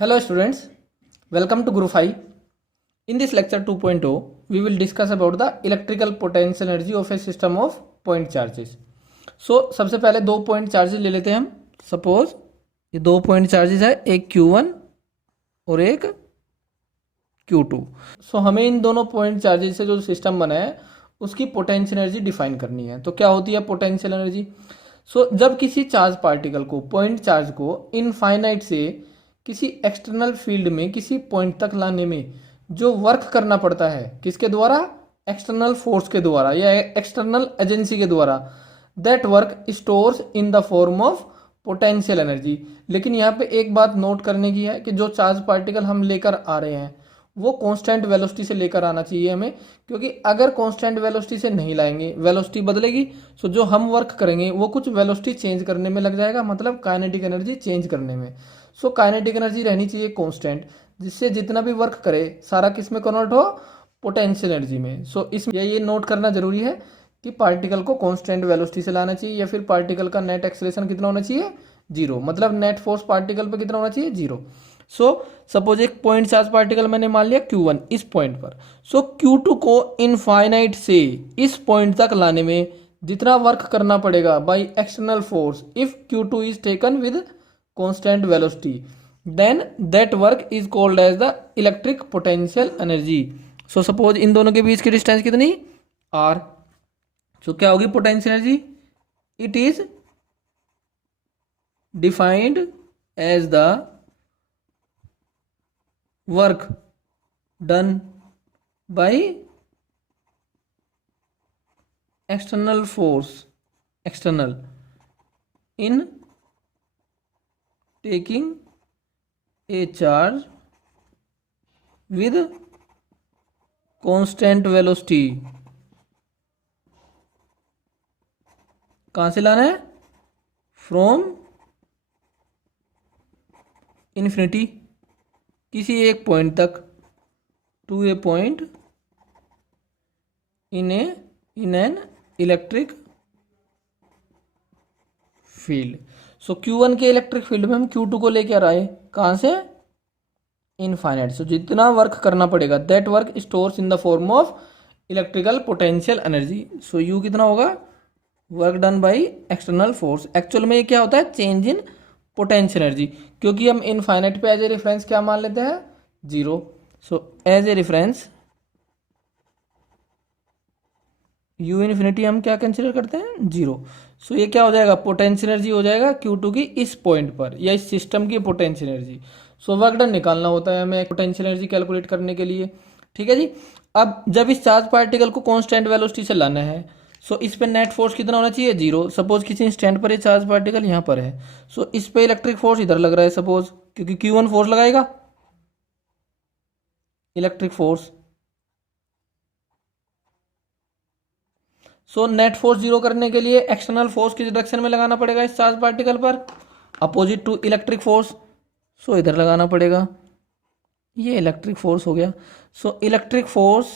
Hello students, welcome to Group 5. In this lecture 2.0, we will discuss about the electrical potential energy of a system of point charges. So सबसे पहले दो point charges ले लेते हैं हम. Suppose ये दो पॉइंट चार्जेस है, एक Q1 और एक Q2. सो हमें इन दोनों पॉइंट चार्जेस से जो सिस्टम बना है उसकी पोटेंशियल एनर्जी डिफाइन करनी है. तो क्या होती है पोटेंशियल एनर्जी? सो जब किसी चार्ज पार्टिकल को, पॉइंट चार्ज को इनफाइनाइट से किसी एक्सटर्नल फील्ड में किसी पॉइंट तक लाने में जो वर्क करना पड़ता है, किसके द्वारा? एक्सटर्नल फोर्स के द्वारा या एक्सटर्नल एजेंसी के द्वारा. That work stores in the form of potential energy. लेकिन यहाँ पे एक बात नोट करने की है कि जो चार्ज पार्टिकल हम लेकर आ रहे हैं वो कांस्टेंट वेलोसिटी से लेकर आना चाहिए हमें, क्योंकि अगर कांस्टेंट वेलोसिटी से नहीं लाएंगे, वेलोसिटी बदलेगी, सो जो हम वर्क करेंगे वो कुछ वेलोसिटी चेंज करने में लग जाएगा, मतलब काइनेटिक एनर्जी चेंज करने में. सो काइनेटिक एनर्जी रहनी चाहिए कांस्टेंट, जिससे जितना भी वर्क करे सारा किस में कन्वर्ट हो? पोटेंशियल एनर्जी में. सो इसमें ये नोट करना जरूरी है कि पार्टिकल को कांस्टेंट वेलोसिटी से लाना चाहिए, या फिर पार्टिकल का नेट एक्सेलरेशन कितना होना चाहिए? जीरो. मतलब नेट फोर्स पार्टिकल पे कितना होना चाहिए? जीरो. सो सपोज एक पॉइंट चार्ज पार्टिकल मैंने मान लिया Q1 इस पॉइंट पर. सो Q2 को इनफाइनाइट से इस पॉइंट तक लाने में जितना वर्क करना पड़ेगा by external force, if Q2 is taken with constant velocity, then that work is called as the electric potential energy. So suppose इन दोनों के बीच की डिस्टेंस कितनी? R. सो क्या होगी potential energy? It is defined as the work done by external force, external in taking a charge with constant velocity. कहां से लाना है? फ्रॉम इन्फिनिटी, किसी एक पॉइंट तक, to a point in an electric field. So Q1 के electric field में हम Q2 को लेकर आए, कहां से? इनफाइनाइट. सो जितना वर्क करना पड़ेगा that work stores in the form of electrical potential energy. So U कितना होगा? Work done by external force. Actual में ये क्या होता है? चेंज इन पोटेंशियल एनर्जी, क्योंकि हम इनफाइनाइट पे एज ए रेफरेंस क्या मान लेते हैं? Zero. So as a reference U infinity हम क्या कंसिडर करते हैं? जीरो. सो ये क्या हो जाएगा? पोटेंशियल एनर्जी हो जाएगा Q2 की इस पॉइंट पर, या इस सिस्टम की पोटेंशियल एनर्जी. सो वर्क डन निकालना होता है हमें पोटेंशियल एनर्जी कैलकुलेट करने के लिए. ठीक है जी. अब जब इस चार्ज पार्टिकल को कांस्टेंट वेलोसिटी से लाना है, सो इस पे नेट फोर्स कितना होना चाहिए? जीरो. सपोज किसी इंस्टेंट पर ये चार्ज पार्टिकल यहाँ पर है, सो इस पे इलेक्ट्रिक फोर्स इधर लग रहा है सपोज, क्योंकि Q1 फोर्स लगाएगा electric force. So net force zero करने के लिए एक्सटर्नल फोर्स की डायरेक्शन में लगाना पड़ेगा इस चार्ज पार्टिकल पर, अपोजिट टू इलेक्ट्रिक फोर्स. सो इधर लगाना पड़ेगा, ये इलेक्ट्रिक फोर्स हो गया. सो इलेक्ट्रिक फोर्स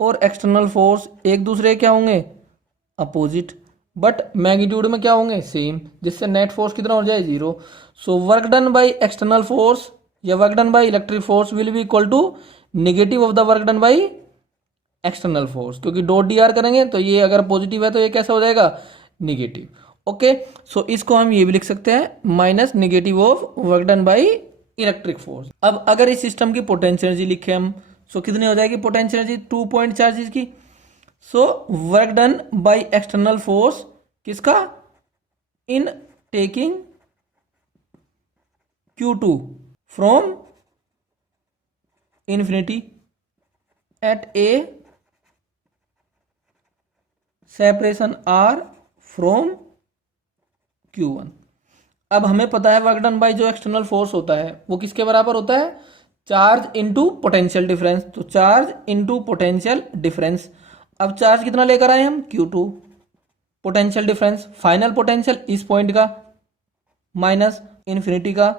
और एक्सटर्नल फोर्स एक दूसरे क्या होंगे? अपोजिट, बट मैग्नीट्यूड में क्या होंगे? सेम, जिससे नेट फोर्स कितना हो जाए? Zero. So work done by external force या work done by electric force will be equal to negative of the work done by external force, क्योंकि डॉट डी आर करेंगे तो ये अगर पॉजिटिव है तो ये कैसा हो जाएगा? निगेटिव. ओके. सो इसको हम ये भी लिख सकते हैं minus negative of work done by electric force. अब अगर इस सिस्टम की पोटेंशियल एनर्जी लिखे हम, सो कितनी हो जाएगी पोटेंशियल एनर्जी? 2 पॉइंट चार्जेस की. So work done by external force किसका? In taking Q2 from infinity at a separation R from Q1. अब हमें पता है वर्क डन बाय जो एक्सटर्नल फोर्स होता है वो किसके बराबर होता है? Charge into potential difference. तो चार्ज इनटू पोटेंशियल डिफरेंस. अब चार्ज कितना लेकर आए हम? Q2. Potential difference, final potential इस पॉइंट का माइनस इन्फिनिटी का.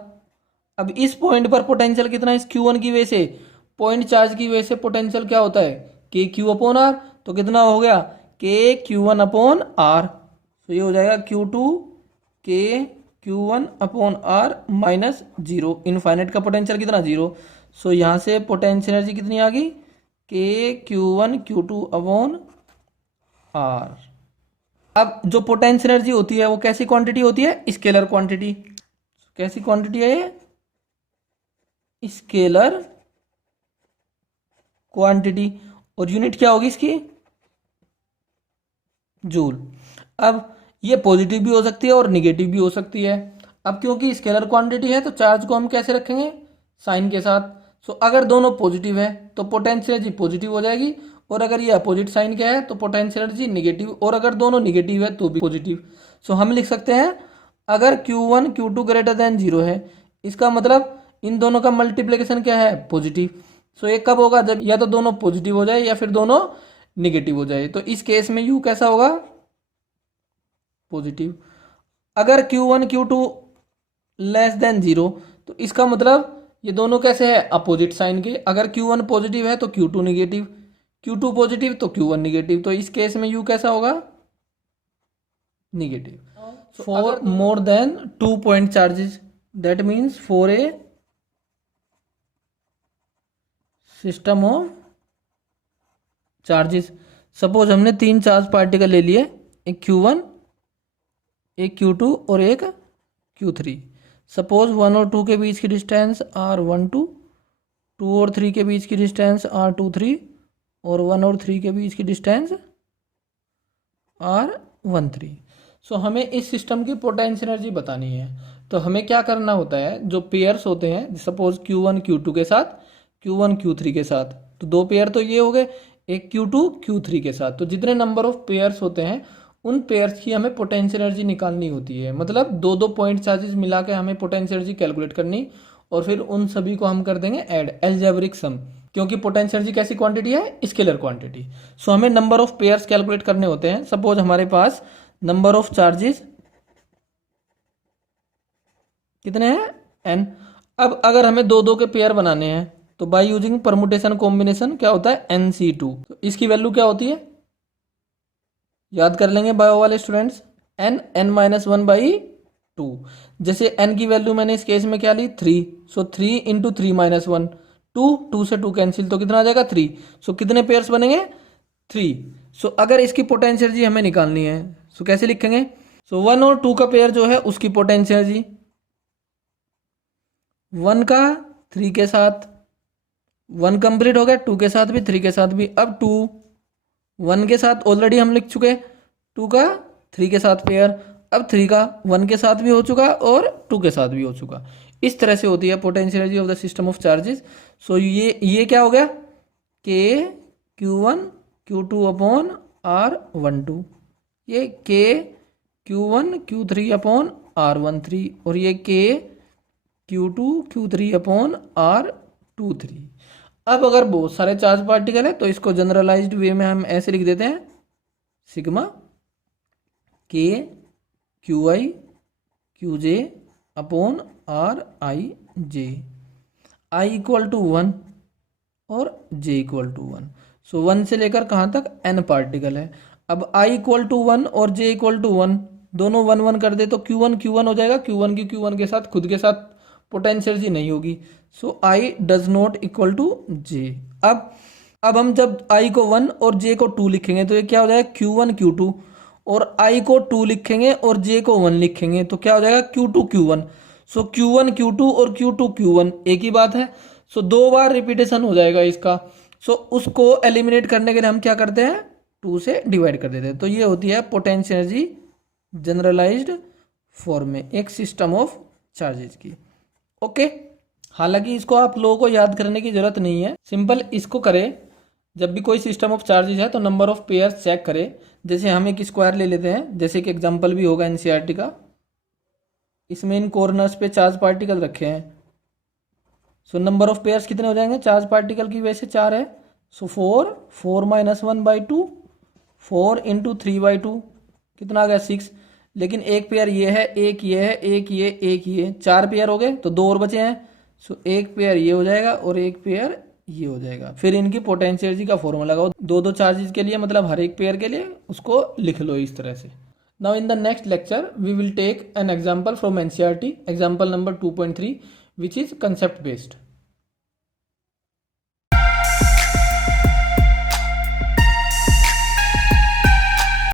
अब इस पॉइंट पर पोटेंशियल कितना? इस Q1 की वजह से, पॉइंट चार्ज की वजह से पोटेंशियल क्या होता है? KQ upon R. तो कितना हो गया? KQ1 upon R. तो ये हो जाएगा Q2 K Q1 upon R minus zero. Infinite का पोटेंशियल कितना, जीरो। सो यहाँ से पोटेंशियल एनर्जी कितनी आ गई, KQ1 Q2 अपॉन R। अब जो पोटेंशियल एनर्जी होती है वो कैसी क्वांटिटी होती है, स्केलर क्वांटिटी। कैसी क्वांटिटी है ये, स्केलर क्वांटिटी। और यूनिट क्या होगी इसकी, जूल। अब ये पॉजिटिव भी हो सकती है और निगेटिव भी हो सकती है। अब क्योंकि स्केलर क्वांटिटी है तो चार्ज को हम कैसे रखेंगे, साइन के साथ। सो अगर दोनों पॉजिटिव है तो पोटेंशियल एनर्जी पॉजिटिव हो जाएगी, और अगर ये अपोजिट साइन क्या है तो पोटेंशियल एनर्जी निगेटिव, और अगर दोनों निगेटिव है तो भी पॉजिटिव। सो हम लिख सकते हैं अगर Q1 Q2 greater than zero है, इसका मतलब इन दोनों का मल्टीप्लिकेशन क्या है, पॉजिटिव। सो ये कब होगा, जब या तो दोनों पॉजिटिव हो जाए या फिर दोनों निगेटिव हो जाए। तो इस केस में U कैसा होगा, पॉजिटिव। अगर Q1 Q2 less than zero तो इसका मतलब ये दोनों कैसे है, अपोजिट साइन के। अगर Q1 पॉजिटिव है तो Q2 निगेटिव, Q2 पॉजिटिव तो Q1 निगेटिव। तो इस केस में U कैसा होगा, negative. For more than 2 point charges, that means for a system of charges. Suppose हमने 3 चार्ज पार्टिकल ले लिए, एक Q1, एक Q2 और एक Q3। सपोज 1 और 2 के बीच की डिस्टेंस R12, 2 और 3 के बीच की डिस्टेंस R23, और 1 और 3 के बीच की डिस्टेंस R13। सो हमें इस सिस्टम की पोटेंशियल एनर्जी बतानी है। तो हमें क्या करना होता है, जो पेयर्स होते हैं, सपोज Q1 Q2 के साथ, Q1 Q3 के साथ, तो 2 पेयर तो ये हो गए, एक Q2 Q3 के साथ। तो जितने नंबर ऑफ पेयर्स होते हैं उन पेयर्स की हमें पोटेंशियल एनर्जी निकालनी होती है। मतलब 2 पॉइंट चार्जेस मिला के हमें पोटेंशियल एनर्जी कैलकुलेट करनी, और फिर उन सभी को हम कर देंगे ऐड, एल्जेब्रिक सम। क्योंकि पोटेंशियल एनर्जी कैसी क्वांटिटी है, स्केलर क्वांटिटी। सो हमें नंबर ऑफ पेयर्स कैलकुलेट करने होते हैं। सपोज हमारे पास नंबर ऑफ चार्जेस कितने हैं, n। अब अगर हमें 2 के पेयर बनाने हैं तो बाय यूजिंग परमुटेशन कॉम्बिनेशन क्या होता है, NC2। तो इसकी वैल्यू क्या होती है, याद कर लेंगे बायो वाले स्टूडेंट्स, n-1/2। जैसे n की वैल्यू मैंने इस केस में क्या ली, 3। सो 3 इंटू 3 माइनस 1, 2 से 2 कैंसिल, तो कितना आ जाएगा, 3। सो कितने पेयर्स बनेंगे, 3। सो अगर इसकी पोटेंशियल एनर्जी हमें निकालनी है, सो कैसे लिखेंगे। सो 1 और 2 का पेयर जो है उसकी पोटेंशियल एनर्जी, 1 का 3 के साथ, 1 कंप्लीट हो गया, 2 के साथ भी 3 के साथ भी। अब 2 1 के साथ ऑलरेडी हम लिख चुके, 2 का 3 के साथ पेयर। अब 3 का 1 के साथ भी हो चुका और 2 के साथ भी हो चुका। इस तरह से होती है potential energy of the system of charges. So ये क्या हो गया, K Q1 Q2 upon R12, ये K Q1 Q3 upon R13, और ये K Q2 Q3 upon R23। अब अगर बहुत सारे चार्ज पार्टिकल है तो इसको जनरलाइज्ड वे में हम ऐसे लिख देते हैं, sigma K QI QJ upon RIJ, I equal to 1 और J इक्वल टू 1। सो 1 से लेकर कहाँ तक, n पार्टिकल है। अब I इक्वल टू 1 और J इक्वल टू 1, दोनों 1 1 कर दे तो Q1 Q1 हो जाएगा। Q1 की Q1 के साथ खुद के साथ पोटेंशियल एनर्जी नहीं होगी। So I does not equal to J। अब हम जब I को 1 और J को 2 लिखेंगे तो ये क्या हो जाएगा, Q1 Q2, और I को 2 लिखेंगे और J को 1 लिखेंगे तो क्या हो जाएगा, Q2 Q1। सो Q1 Q2 और Q2 Q1 एक ही बात है। सो 2 बार रिपीटेशन हो जाएगा इसका। सो उसको एलिमिनेट करने के लिए हम क्या करते हैं, 2 से डिवाइड कर देते हैं। तो ये होती है पोटेंशियल एनर्जी जनरलाइज्ड फॉर्म में एक सिस्टम ऑफ चार्जेस की। ओके, हालांकि इसको आप लोगों को याद करने की जरूरत नहीं है, सिंपल इसको करें। जब भी कोई सिस्टम ऑफ चार्जेस है तो नंबर ऑफ पेयर्स चेक करें। जैसे हम एक स्क्वायर ले लेते हैं, जैसे कि एग्जांपल भी होगा एनसीईआरटी का। इसमें इन कॉर्नर्स पे चार्ज पार्टिकल रखे हैं। सो नंबर ऑफ पेयर्स कितने हो जाएंगे, चार्ज पार्टिकल की वजह से 4 है। सो 4 माइनस 1/2, 4 इंटू 3/2 कितना आ गया, 6। लेकिन एक पेयर ये है, एक ये है, एक ये, एक ये, 4 पेयर हो गए तो 2 और बचे हैं। सो एक पेयर ये हो जाएगा और एक पेयर ये हो जाएगा। फिर इनकी पोटेंशियल एनर्जी का फॉर्मूला लगाओ 2 चार्जेस के लिए, मतलब हर एक पेयर के लिए, उसको लिख लो इस तरह से। Now in the next lecture, we will take an example from NCERT, example number 2.3, which is concept based.